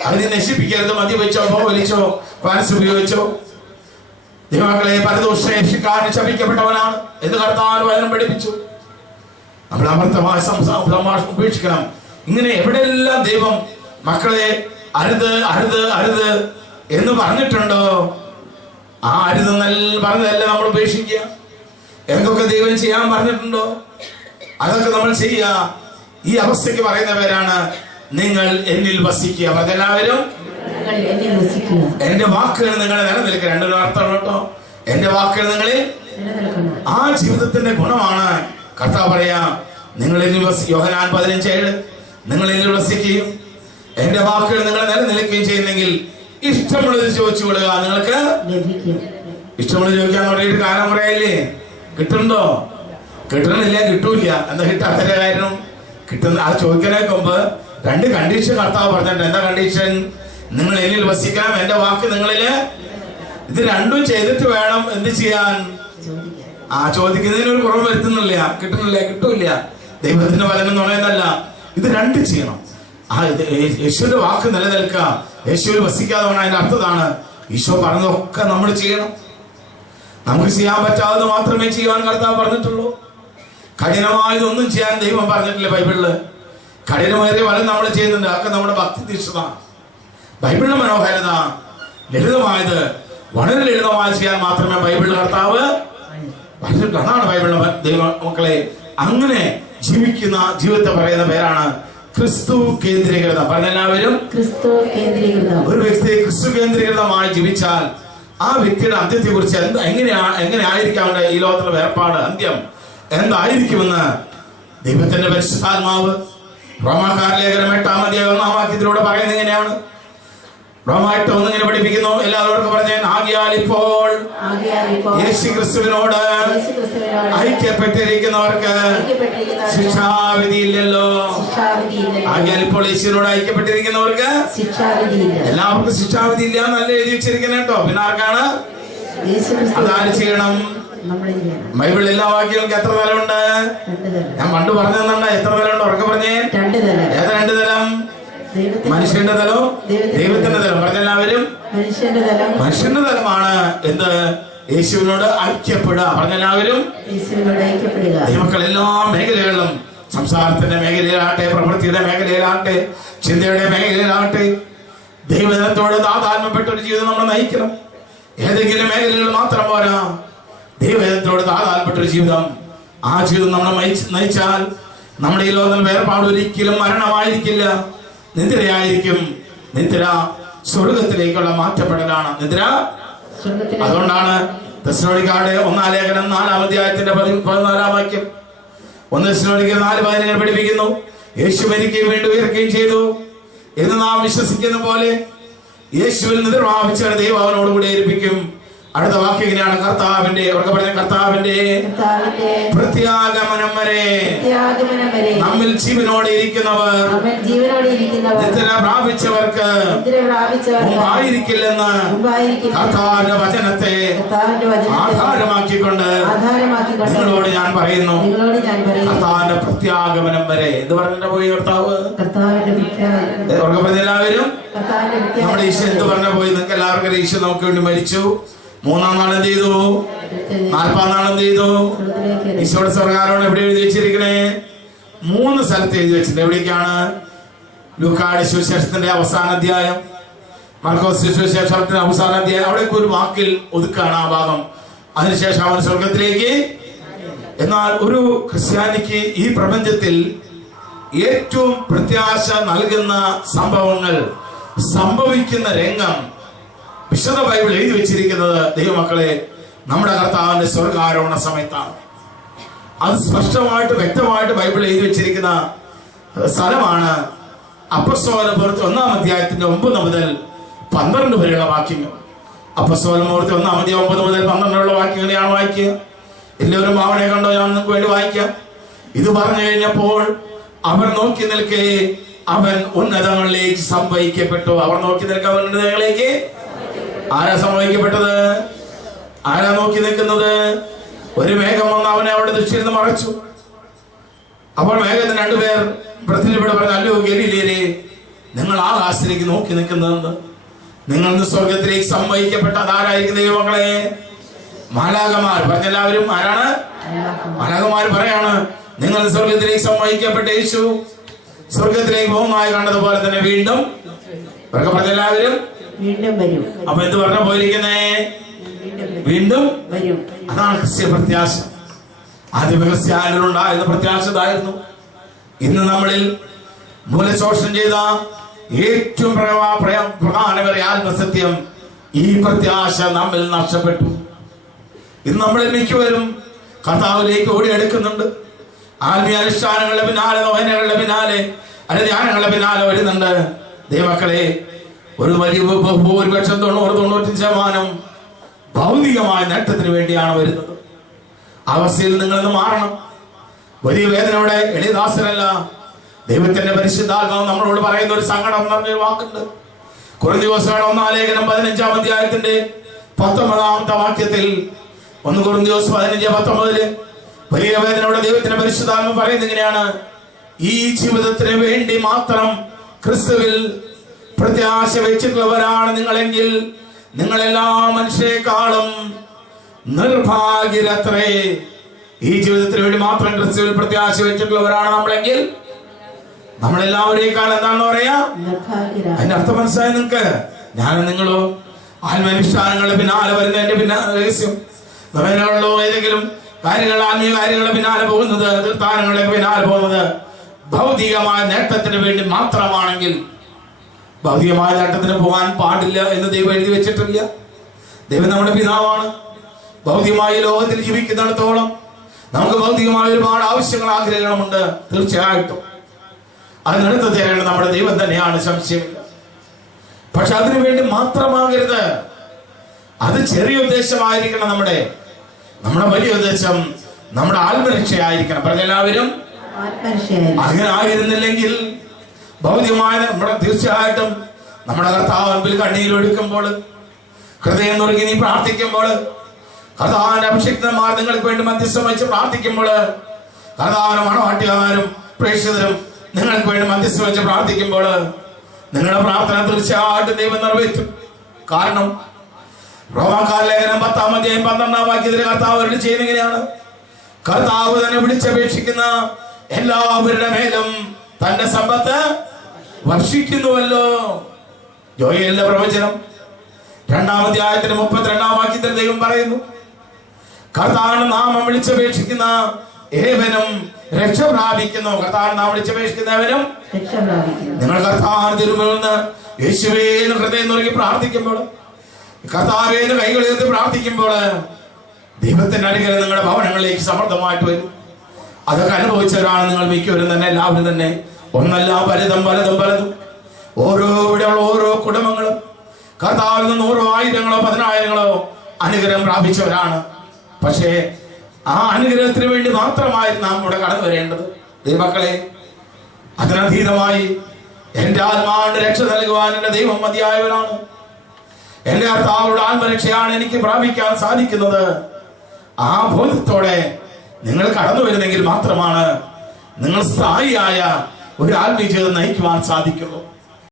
അത് നീ നശിപ്പിക്കരുത്. മദ്യപിച്ചോ, വലിച്ചോ, പാൻസ് ഉപയോഗിച്ചോ. ദൈവമക്കളെ, പരദൂഷണക്കാരന് ശപിക്കപ്പെട്ടവനാണ് എന്ന് കർത്താവിന് വചനം പഠിപ്പിച്ചു. നമ്മൾ അമൃതമായ സംഭാഷണം ഉപേക്ഷിക്കണം. ഇങ്ങനെ എവിടെയെല്ലാം ദൈവം മക്കളെ അരുത് അരുത് അരുത് എന്ന് പറഞ്ഞിട്ടുണ്ടോ, ആ അരുതെന്നല്ല പറഞ്ഞതല്ല നമ്മൾ ഉപേക്ഷിക്കുക. എന്തൊക്കെ ദൈവം ചെയ്യാൻ പറഞ്ഞിട്ടുണ്ടോ അതൊക്കെ നമ്മൾ ചെയ്യുക. ഈ അവസ്ഥയ്ക്ക് പറയുന്ന പേരാണ് നിങ്ങൾ എന്നിൽ വസിക്കുക. അതെല്ലാവരും എന്റെ വാക്കുകൾ നിങ്ങളെ നിലനിൽക്കുക. രണ്ടൊരു അർത്ഥം കേട്ടോ. എന്റെ വാക്കുകൾ നിങ്ങളിൽ ആ ജീവിതത്തിന്റെ ഗുണമാണ് കർത്താവ് പറയാ. നിങ്ങൾ എന്നിൽ യോഹന്നാൻ 15:7 നിങ്ങൾ എന്നിൽ വസിക്കുകയും എന്റെ വാക്കുകൾ നിങ്ങളെ നിലനിൽക്കുകയും ചെയ്യുന്നെങ്കിൽ ഇഷ്ടമുള്ളത് ചോദിച്ചു കൊള്ളുക, നിങ്ങൾക്ക് ഇഷ്ടമുള്ള ചോദിക്കാൻ തുടങ്ങിയിട്ട് കാലം കുറയല്ലേ? കിട്ടുന്നുണ്ടോ? കിട്ടണില്ല, കിട്ടൂല. എന്താ കിട്ടാത്ത കാരണം? കിട്ടുന്ന ആ ചോദിക്കുന്നതിന് മുമ്പ് 2 കണ്ടീഷൻ കർത്താവ് പറഞ്ഞിട്ടുണ്ട്. എന്താ കണ്ടീഷൻ? നിങ്ങൾ എന്നിൽ വസിക്കണം, എന്റെ വാക്ക് നിങ്ങളില്. ഇത് രണ്ടും ചെയ്തിട്ട് വേണം എന്ത് ചെയ്യാൻ? ചോദിക്കുന്നതിനൊരു കുറവ് വരുത്തുന്നില്ല. കിട്ടുന്നില്ല, കിട്ടൂല. ദൈവത്തിന്റെ വചനം നുണയെന്നല്ല, ഇത് 2 ചെയ്യണം. യേശുവിന്റെ വാക്ക് നിലനിൽക്കുക, യേശുവിൽ വസിക്കാതെ വേണം. അതിന്റെ അർത്ഥമാണ് ഈശോ പറഞ്ഞതൊക്കെ നമ്മൾ ചെയ്യണം. നമുക്ക് ചെയ്യാൻ പറ്റാതെ മാത്രമേ ചെയ്യാൻ കർത്താവ് പറഞ്ഞിട്ടുള്ളൂ. കഠിനമായതൊന്നും ചെയ്യാൻ ദൈവം പറഞ്ഞിട്ടില്ല ബൈബിളില്. കഠിനമേറിയ പലതും നമ്മൾ ചെയ്യുന്നുണ്ട്. അതൊക്കെ നമ്മുടെ ഭക്തി തീക്ഷ്ണത. ബൈബിളിന്റെ മനോഹാരിത ലളിതമായത്, വളരെ ലളിതമായി ചെയ്യാൻ മാത്രമേ ബൈബിളിൽ കർത്താവ് പറഞ്ഞിട്ടുള്ളൂ. അതാണ് ബൈബിളിലെ ദൈവ മക്കളെ. അങ്ങനെ ജീവിക്കുന്ന ജീവിതത്തെ പറയുന്ന പേരാണ് ക്രിസ്തു കേന്ദ്രീകൃതം. പറഞ്ഞെല്ലാവരും ക്രിസ്തു കേന്ദ്രീകൃതം. ഒരു വ്യക്തി ക്രിസ്തു കേന്ദ്രീകൃതമായി ജീവിച്ചാൽ ആ വ്യക്തിയുടെ അന്ത്യത്തെ കുറിച്ച് എങ്ങനെ ആയിരിക്കാം ഈ ലോകത്തിലെ വേർപാട്, അന്ത്യം എന്തായിരിക്കുമെന്ന് ദൈവത്തിന്റെ പരിശുദ്ധാത്മാവ് റോമാക്കാരുടെ ലേഖനം 8-ാം അധ്യായം 1-ാം വാക്യത്തിലൂടെ പറയുന്നത് എങ്ങനെയാണ്? റോമ 8:1 ഇങ്ങനെ പഠിപ്പിക്കുന്നു. എല്ലാവർക്കും പറഞ്ഞേ, ആകയാൽ ഇപ്പോൾ യേശു ക്രിസ്തുവിനോട് ഐക്യപ്പെട്ടിരിക്കുന്നവർക്ക് ശിക്ഷാവിധിയില്ലല്ലോ. ആകയാൽ ഇപ്പോൾ യേശുവിനോട് ഐക്യപ്പെട്ടിരിക്കുന്നവർക്ക് എല്ലാവർക്കും ശിക്ഷാവിധി ഇല്ല എന്നല്ല എഴുതി വെച്ചിരിക്കുന്നത് കേട്ടോ. പിന്നെ ആർക്കാണ്? അതാര് ചെയ്യണം? ബൈബിളിൽ എല്ലാ വാക്യങ്ങൾക്ക് എത്ര തലമുണ്ട്? ഞാൻ പണ്ട് പറഞ്ഞു തന്നുണ്ട്. എത്ര തലമുണ്ട്? ഉറക്കെ പറഞ്ഞേ. ഏതാ 2 തലം? മനുഷ്യന്റെ തലവും ദൈവത്തിന്റെ തലം. പറഞ്ഞെല്ലാവരും മനുഷ്യന്റെ തലമാണ് എന്ത്? യേശുവിനോട് ഐക്യപ്പെടുക. പറഞ്ഞെല്ലാവരും ദൈവമക്കൾ എല്ലാ മേഖലകളിലും, സംസാരത്തിന്റെ മേഖലയിലാകട്ടെ, പ്രവൃത്തിയുടെ മേഖലയിലാകട്ടെ, ചിന്തയുടെ മേഖലയിലാകട്ടെ, ദൈവജനത്തോട് താതാത്മ്യപ്പെട്ട ഒരു ജീവിതം നമ്മൾ നയിക്കണം. ഏതെങ്കിലും മേഖലകൾ മാത്രം പോരാ, ദൈവജനത്തോട് താതാത്മ്യപ്പെട്ട ഒരു ജീവിതം. ആ ജീവിതം നമ്മൾ നയിച്ചാൽ നമ്മുടെ ഈ ലോകത്തിൽ വേർപാട് ഒരിക്കലും മരണമായിരിക്കില്ല, നിദ്രയായിരിക്കും. നിദ്ര സ്വർഗത്തിലേക്കുള്ള മാറ്റപ്പെടലാണ് നിദ്ര. അതുകൊണ്ടാണ് തെസ്സലോനിക്കരുടെ 1-ാം ലേഖനം 4-ാം അധ്യായത്തിന്റെ 14-ാം വാക്യം 1 തെസ്സലോനിക്കർ 4:15 പഠിപ്പിക്കുന്നു. യേശു മരിക്കുകയും വീണ്ടും ഉയർക്കുകയും ചെയ്തു എന്ന് നാം വിശ്വസിക്കുന്ന പോലെ യേശുവിൽ നിദ്ര പ്രാപിച്ചവരെ ദൈവം അവനോടുകൂടി ഏൽപ്പിക്കും. അടുത്ത വാക്യം ഇങ്ങനെയാണ്, കർത്താവിന്റെ പ്രത്യാഗമനം വരെ നമ്മിൽ ജീവനോടെ ഇരിക്കുന്നവർ നിദ്ര പ്രാപിച്ചവർക്ക് ആയിരിക്കില്ലെന്ന് കർത്താവിന്റെ വചനത്തെ ആധാരമാക്കിക്കൊണ്ട് നിങ്ങളോട് ഞാൻ പറയുന്നു. കർത്താവിന്റെ പ്രത്യാഗമനം വരെ എന്ത് പറഞ്ഞിട്ട് പോയി കർത്താവ്? എല്ലാവരും നമ്മുടെ ഈശോ എന്ത് പറഞ്ഞ പോയി? നിങ്ങൾക്ക് എല്ലാവർക്കും ഈശോ നമുക്ക് വേണ്ടി മരിച്ചു. 3-ാം നാൾ എന്ത് ചെയ്തു? 40-ാം നാൾ എന്ത് ചെയ്തു? ഈശോയുടെ സ്വർഗ്ഗാരോഹണം എവിടെ എഴുതി വെച്ചിരിക്കണേ? 3 സ്ഥലത്ത് എഴുതി വെച്ചിട്ടുണ്ട്. എവിടേക്കാണ്? ലൂക്കായുടെ സുവിശേഷത്തിന്റെ അവസാന അധ്യായം, മർക്കോസ് സുവിശേഷത്തിന്റെ അവസാന അധ്യായം. അവിടേക്ക് ഒരു വാക്കിൽ ഒതുക്കാണ് ആ ഭാഗം. അതിനുശേഷം അവൻ സ്വർഗത്തിലേക്ക്. എന്നാൽ ഒരു ക്രിസ്ത്യാനിക്ക് ഈ പ്രപഞ്ചത്തിൽ ഏറ്റവും പ്രത്യാശ നൽകുന്ന സംഭവങ്ങൾ സംഭവിക്കുന്ന രംഗം വിശുദ്ധ ബൈബിൾ എഴുതി വെച്ചിരിക്കുന്നത് ദൈവമക്കളെ നമ്മുടെ കർത്താവിന്റെ സ്വർഗ്ഗാരോഹണ സമയത്താണ്. അത് സ്പഷ്ടമായിട്ട് വ്യക്തമായിട്ട് ബൈബിൾ എഴുതി വെച്ചിരിക്കുന്ന സ്ഥലമാണ് അപ്പസ്തോലപ്രവൃത്തി 1-ാം അധ്യായത്തിന്റെ 9 മുതൽ 12 വരെയുള്ള വാക്യങ്ങൾ. അപ്പസ്തോലപ്രവൃത്തി 1-ാം അധ്യായം 9 മുതൽ 12 ഉള്ള വാക്യങ്ങളെയാണ് വായിക്കുക. എല്ലാവരും ഭാവനയെ കണ്ടോ? ഞാൻ നിങ്ങൾക്ക് വേണ്ടി വായിക്കാം. ഇത് പറഞ്ഞു കഴിഞ്ഞപ്പോൾ അവർ നോക്കി നിൽക്കെ അവൻ ഉന്നതങ്ങളിലേക്ക് സംഭവിക്കപ്പെട്ടു. അവർ നോക്കി നിൽക്കുക അവൻ ഉന്നതങ്ങളിലേക്ക്. ആരാ സംഭവിക്കപ്പെട്ടത്? ആരാ നോക്കി നിൽക്കുന്നത്? ഒരു മേഘം വന്ന് അവനെ അവിടെ ദൃഷ്ടിയിൽ നിന്ന് മറച്ചു. അപ്പോൾ മേഘത്തിന് 2 പേർ പ്രതിനിധിയോട് പറഞ്ഞു, അല്ലയോ ഗലീലയരേ, നിങ്ങൾ ആകാശത്തിലേക്ക് നോക്കി നിൽക്കുന്നത് നിങ്ങൾ സ്വർഗത്തിലേക്ക് സംഭവിക്കപ്പെട്ട അതാരായിരിക്കും? ദൈവമക്കളെ മാലാഖമാർ. പറഞ്ഞെല്ലാവരും ആരാണ്? മാലാഖമാർ പറയാണ്, നിങ്ങൾ സ്വർഗത്തിലേക്ക് സംഭവിക്കപ്പെട്ട യേശു സ്വർഗത്തിലേക്ക് പോകുന്നതായി കണ്ടതുപോലെ തന്നെ വീണ്ടും പറഞ്ഞെല്ലാവരും വീണ്ടും വരും. അപ്പൊ എന്ത് പറഞ്ഞ പോയിരിക്കുന്നേ? വീണ്ടും വരും. അതാണ് ക്രിസ്ത്യ പ്രത്യാശ. ആദ്യ ക്രിസ്ത്യാനികളുണ്ടായിരുന്ന പ്രത്യാശ ഇതായിരുന്നു. ഇന്ന് നമ്മളിൽ മൂലശോഷണം ചെയ്ത ഏറ്റവും പ്രധാനമായ ആത്മസത്യം ഈ പ്രത്യാശ നമ്മിൽ നഷ്ടപ്പെട്ടു. ഇന്ന് നമ്മളിൽ മിക്കവരും കർത്താവിലേക്ക് ഓടിയെടുക്കുന്നുണ്ട്. ആത്മീയ അനുഷ്ഠാനങ്ങളുടെ പിന്നാലെ, നോഹനകളുടെ പിന്നാലെ, ധ്യാനങ്ങളുടെ പിന്നാലെ വരുന്നുണ്ട്. ദൈവമക്കളെ, ഒരു വലിയ ഭൂരിപക്ഷം 90-95% ഭൗതികമായ നേട്ടത്തിന് വേണ്ടിയാണ് വരുന്നത്. അവസ്ഥയിൽ നിങ്ങളൊന്ന് മാറണം. വലിയ വേദനയോടെ എളിദാസരല്ല, ദൈവത്തിന്റെ പരിശുദ്ധാത്മാവ് നമ്മളോട് പറയുന്ന ഒരു സങ്കടം എന്നൊരു വാക്കുണ്ട്. കൊരിന്ത്യർ 1 ലേഖനം 15-ാം അധ്യായത്തിന്റെ 19-ാമത്തെ വാക്യത്തിൽ, 1 കൊരിന്ത്യർ 15:19 വലിയ വേദനയോടെ ദൈവത്തിന്റെ പരിശുദ്ധാത്മാവ് പറയുന്നത് ഇങ്ങനെയാണ്: ഈ ജീവിതത്തിന് വേണ്ടി മാത്രം ക്രിസ്തുവിൽ പ്രത്യാശ വെച്ചിട്ടുള്ളവരാണ് നിങ്ങളെങ്കിൽ നിങ്ങളെല്ലാ മനുഷ്യരെക്കാളും നിർഭാഗ്യരത്രേ. ഈ ജീവിതത്തിന് വേണ്ടി മാത്രം ക്രിസ്തുവിൽ പ്രത്യാശ വെച്ചിട്ടുള്ളവരാണ് നമ്മളെങ്കിൽ നമ്മളെല്ലാവരേക്കാൾ എന്താണെന്ന് പറയാ? അതിന്റെ അർത്ഥം മനസ്സിലായി നിങ്ങൾക്ക്? ഞാനും നിങ്ങളോ ആത്മാനുഷ്ഠാനങ്ങളുടെ പിന്നാലെ വരുന്നതിന്റെ രഹസ്യം നമ്മളുള്ളോ ഏതെങ്കിലും കാര്യങ്ങൾ, ആത്മീയ കാര്യങ്ങളുടെ പിന്നാലെ പോകുന്നത്, തീർത്ഥാനങ്ങളുടെ പിന്നാലെ പോകുന്നത് ഭൗതികമായ നേട്ടത്തിന് വേണ്ടി മാത്രമാണെങ്കിൽ, ഭൗതികമായ നേട്ടത്തിന് പോകാൻ പാടില്ല എന്ന് ദൈവം എഴുതി വെച്ചിട്ടില്ല. ദൈവം നമ്മുടെ പിതാവാണ്. ഭൗതികമായ ലോകത്തിൽ ജീവിക്കുന്നിടത്തോളം നമുക്ക് ഭൗതികമായ ഒരുപാട് ആവശ്യങ്ങൾ, ആഗ്രഹങ്ങളുമുണ്ട്. തീർച്ചയായിട്ടും അതിനടുത്ത് തരേണ്ടത് നമ്മുടെ ദൈവം തന്നെയാണ്, സംശയമില്ല. പക്ഷെ അതിനു വേണ്ടി മാത്രമാകരുത്. അത് ചെറിയ ഉദ്ദേശമായിരിക്കണം. നമ്മുടെ വലിയ ഉദ്ദേശം നമ്മുടെ ആത്മരക്ഷയായിരിക്കണം. പറഞ്ഞെല്ലാവരും അങ്ങനെ ആയിരുന്നില്ലെങ്കിൽ ഭൗതികമായ നമ്മുടെ തീർച്ചയായിട്ടും നമ്മുടെ കർത്താവ് മുൻപിൽ കണ്ണീരൊഴുക്കുമ്പോൾ, ഹൃദയം നുറുങ്ങി നീ പ്രാർത്ഥിക്കുമ്പോൾ, കർത്താവിന്റെ അഭിഷിക്തന്മാർ നിങ്ങൾക്ക് വേണ്ടി മധ്യസ്ഥം വെച്ച് പ്രാർത്ഥിക്കുമ്പോൾ, കർത്താവിന്റെ മണവാട്ടിമാരും പ്രേക്ഷിതരും നിങ്ങൾക്ക് വേണ്ടി മധ്യസ്ഥം വെച്ച് പ്രാർത്ഥിക്കുമ്പോൾ, നിങ്ങളുടെ പ്രാർത്ഥന തീർച്ചയായിട്ടും ദൈവം നിറവേറ്റും. കാരണം റോമാക്കാർ ലേഖനം 10-ാം അധ്യായം 12-ാം വാക്യത്തിൽ കർത്താവ് അവരോട് ചെയ്യുന്നത് എങ്ങനെയാണ്? കർത്താവ് തന്നെ വിളിച്ചപേക്ഷിക്കുന്ന എല്ലാവരുടെ മേലും തന്റെ സമ്പത്ത് വർഷിക്കുന്നുവല്ലോ. യോയേലിന്റെ പ്രവചനം 2-ാം അധ്യായത്തിന് 32-ാം വാക്യത്തിൽ ദൈവം പറയുന്നു, കർത്താവിന്റെ നാമം വിളിച്ചപേക്ഷിക്കുന്ന ഏവനും രക്ഷ പ്രാപിക്കുന്നു. കർത്താവിന്റെ നാമം വിളിച്ചപേക്ഷിക്കുന്നവനും രക്ഷ പ്രാപിക്കുന്നു. നിങ്ങൾ കർത്താവിന്റെ തിരുമുമ്പിൽ നിന്ന് യേശുവേ എന്ന് ഹൃദയം നുറുങ്ങി പ്രാർത്ഥിക്കുമ്പോൾ, കർത്താവേ എന്ന് കൈകൾ ഉയർത്തി പ്രാർത്ഥിക്കുമ്പോൾ, ദൈവത്തിന്റെ അനുഗ്രഹം നിങ്ങളുടെ ഭവനങ്ങളിലേക്ക് സമൃദ്ധമായിട്ട് വരും. അതൊക്കെ അനുഭവിച്ചവരാണ് നിങ്ങൾ മിക്കവരും തന്നെ, എല്ലാവരും തന്നെ. ഒന്നല്ല പലതും ഓരോ ഇവിടെയുള്ള ഓരോ കുടുംബങ്ങളും കർത്താവിൽ നിന്ന് 100 ആയിരങ്ങളോ 10,000ങ്ങളോ അനുഗ്രഹം പ്രാപിച്ചവരാണ്. പക്ഷേ ആ അനുഗ്രഹത്തിന് വേണ്ടി മാത്രമായിരുന്നു നാം ഇവിടെ കടന്നു വരേണ്ടത്. ദൈവമക്കളെ, അതിനധീതമായി എന്റെ ആത്മാവിന്റെ രക്ഷ നൽകുവാൻ എന്റെ ദൈവം മതിയായവരാണ്. എന്റെ കർത്താവുടെ ആത്മരക്ഷയാണ് എനിക്ക് പ്രാപിക്കാൻ സാധിക്കുന്നത്. ആ ബോധത്തോടെ നിങ്ങൾ കടന്നു വരുന്നെങ്കിൽ മാത്രമാണ് നിങ്ങൾ സ്ഥായിയായ ഒരു ആത്മീയ ജീവിതം നയിക്കുവാൻ സാധിക്കുള്ളൂ.